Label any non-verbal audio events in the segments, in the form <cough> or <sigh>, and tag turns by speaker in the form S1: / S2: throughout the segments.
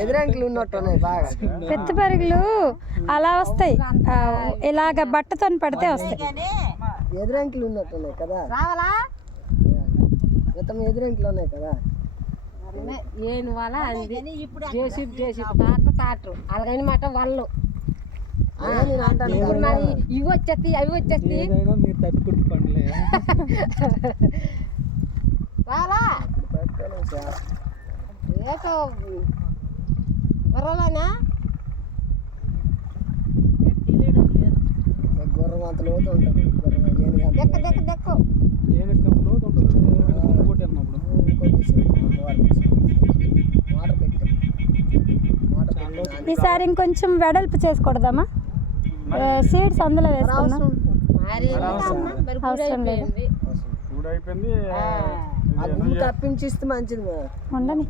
S1: ఎదురంకులు ఉన్నట్టు ఉన్నాయి బాగా.
S2: పెద్ద పరుగులు అలా వస్తాయి. ఇలాగ బట్టతో పడితే వస్తాయి.
S1: ఎదురంకులు ఉన్నట్టు ఉన్నాయి కదా.
S3: రావాలా?
S1: మొత్తం ఎదురంకులు ఉన్నాయి కదా.
S3: ఏను వాళ్ళ అంది జేసీబీ జేసీబీ తాట తాటరు. అలాగని మాట వాళ్ళు. ఇప్పుడు మరి ఇవి వచ్చేస్తాయి అవి వచ్చేస్తాయి. <laughs> ఏటో
S1: గుర్రం అంత లోతు ఉంటుంది
S3: దెక్క దెక్క. దెక్కు
S2: ఈసారి ఇంకొంచెం వెడల్పు చేసుకోడదామా? సీడ్స్ అందులో
S3: గుడి
S2: అవసరం లేదు.
S1: గుమ్మి తప్పించిస్తే మంచిది.
S2: ఉండని.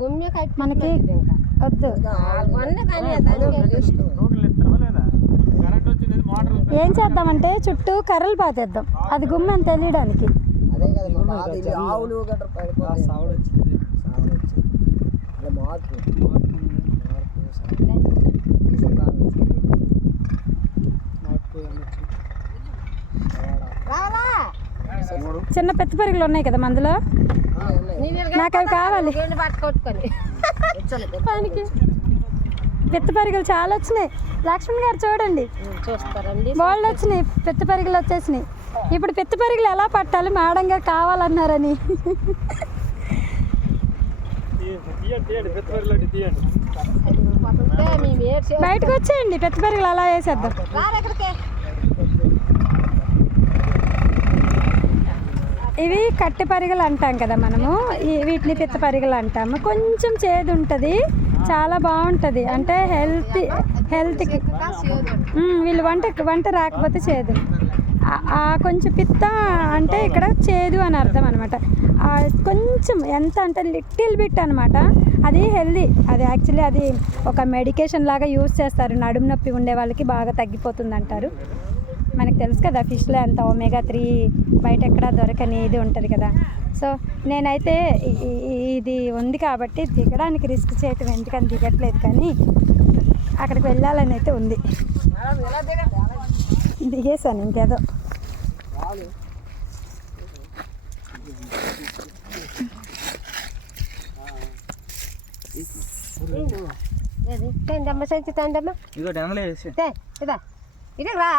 S3: గుమ్మి
S2: మనకి వద్దు. ఏం చేద్దామంటే చుట్టూ కర్రలు పాతేద్దాం. అది గుమ్మని తెలియడానికి. చిన్న పెద్ద పరుగులు ఉన్నాయి కదా మందులో? నాకు అవి కావాలి. పనికి. పెద్ద పరుగులు చాలా వచ్చినాయి. లక్ష్మణ్ గారు చూడండి.
S3: చూస్తారండి.
S2: బోల్డ్ వచ్చినాయి పెద్ద పరుగులు వచ్చేసినాయి. ఇప్పుడు పెద్ద పరుగులు ఎలా పట్టాలి? మేడం గారు కావాలన్నారని. బయటకు వచ్చేయండి పెద్ద పరుగులు అలా వేసేద్దాం. ఇవి కట్టె పరిగలు అంటాం కదా మనము. వీటిని పిత్త పరిగలు అంటాము. కొంచెం చేదు ఉంటుంది. చాలా బాగుంటుంది. అంటే హెల్తీ హెల్త్కి. వీళ్ళు వంట వంట రాకపోతే చేదు. ఆ- కొంచెం పిత్త అంటే ఇక్కడ చేదు అని అర్థం అనమాట కొంచెం ఎంత అంటే లిటిల్ బిట్ అనమాట అది హెల్దీ. అది యాక్చువల్లీ అది ఒక మెడికేషన్ లాగా యూస్ చేస్తారు. నడుము నొప్పి ఉండే వాళ్ళకి బాగా తగ్గిపోతుంది అంటారు మనకు తెలుసు కదా ఫిష్లో అంత ఒమేగా త్రీ బయట ఎక్కడ దొరకని ఇది ఉంటుంది కదా. సో నేనైతే ఇది ఉంది కాబట్టి దిగడానికి రిస్క్ చేయటం ఎందుకని దిగట్లేదు కానీ అక్కడికి వెళ్ళాలని అయితే ఉంది. దిగేసాను ఇంకేదో.
S3: సంచి ఇదా. ఇదే రా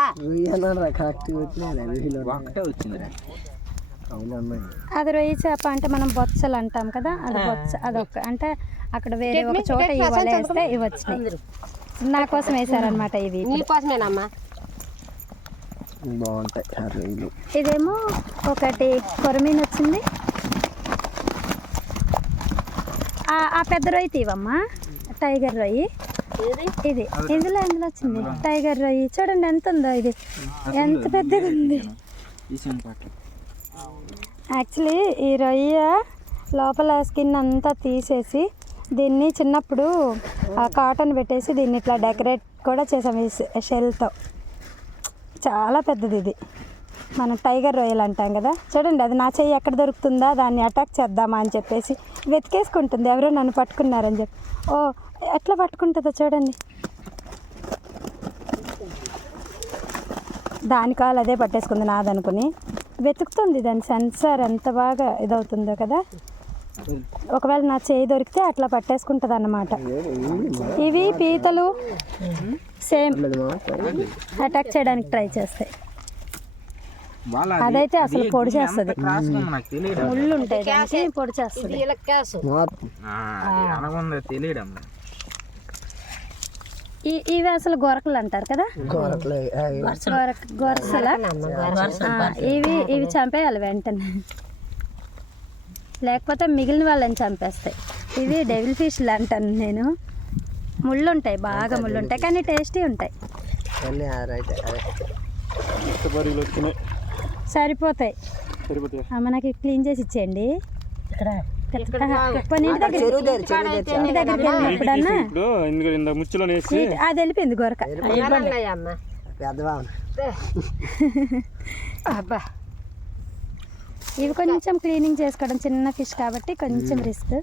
S2: అది రొయ్యి చేప అంటే మనం బొచ్చలు అంటాం కదా అది బొచ్చ అదొక అంటే అక్కడ వేరే ఒక చోట ఇవాళ వేస్తే ఇవి వచ్చినాయి నా కోసం వేసారనమాట ఇవి
S1: బాగుంటాయి
S2: ఇదేమో ఒకటి కొరమీన్ వచ్చింది. ఆ- ఆ పెద్ద రొయ్యి తీవమ్మా టైగర్ రొయ్యి. ఇది. ఇందులో ఇందులో. వచ్చింది టైగర్ రొయ్యి చూడండి ఎంత ఉందో ఇది. ఎంత పెద్దగా ఉంది? యాక్చువల్లీ ఈ రొయ్య లోపల స్కిన్ అంతా తీసేసి దీన్ని చిన్నప్పుడు ఆ కాటన్ పెట్టేసి దీన్ని ఇట్లా డెకరేట్ కూడా చేసాం ఈ షెల్తో చాలా పెద్దది ఇది. మనం టైగర్ రొయ్యలు అంటాం కదా. చూడండి అది నా చెయ్యి ఎక్కడ దొరుకుతుందా దాన్ని అటాక్ చేద్దామా అని చెప్పేసి వెతికేసుకుంటుంది. ఎవరో నన్ను పట్టుకున్నారని చెప్పి. ఓ ఎట్లా పట్టుకుంటుందో చూడండి. దాని కాలు అదే పట్టేసుకుంది నాదనుకుని. వెతుకుతుంది దాని సెన్సార్ ఎంత బాగా ఇదవుతుందో కదా. ఒకవేళ నా చేయి దొరికితే అట్లా పట్టేసుకుంటుంది అన్నమాట ఇవి పీతలు సేమ్ అటాక్ చేయడానికి ట్రై చేస్తాయి. అదైతే అసలు పొడి చేస్తుంది. ముళ్ళు ఉంటాయి పొడి చేస్తుంది.
S3: ఇది. ఇలా కేసు
S1: మొత్తం
S4: అనగుందో తెలియడం
S2: ఈ- ఇవి అసలు గొరకలు అంటారు కదా? గొరసల? ఇవి ఇవి చంపేయాలి వెంటనే. లేకపోతే మిగిలిన వాళ్ళని చంపేస్తాయి. ఇవి డెవిల్ ఫిష్లు అంటాను నేను. ముళ్ళు ఉంటాయి బాగా ముళ్ళు ఉంటాయి కానీ టేస్టీ ఉంటాయి. సరిపోతాయి. మనకి క్లీన్ చేసి ఇచ్చేయండి. అది వెళ్ళిపోయింది గొరక.
S3: అబ్బా.
S2: ఇవి కొంచెం క్లీనింగ్ చేసుకోవడం చిన్న ఫిష్ కాబట్టి కొంచెం రిస్క్.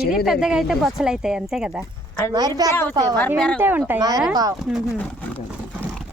S2: ఇవి పెద్దగా అయితే బొచ్చలు అవుతాయి అంతే కదా. ఉంటాయా?
S3: మరి పావు.
S2: మ్మ్హ.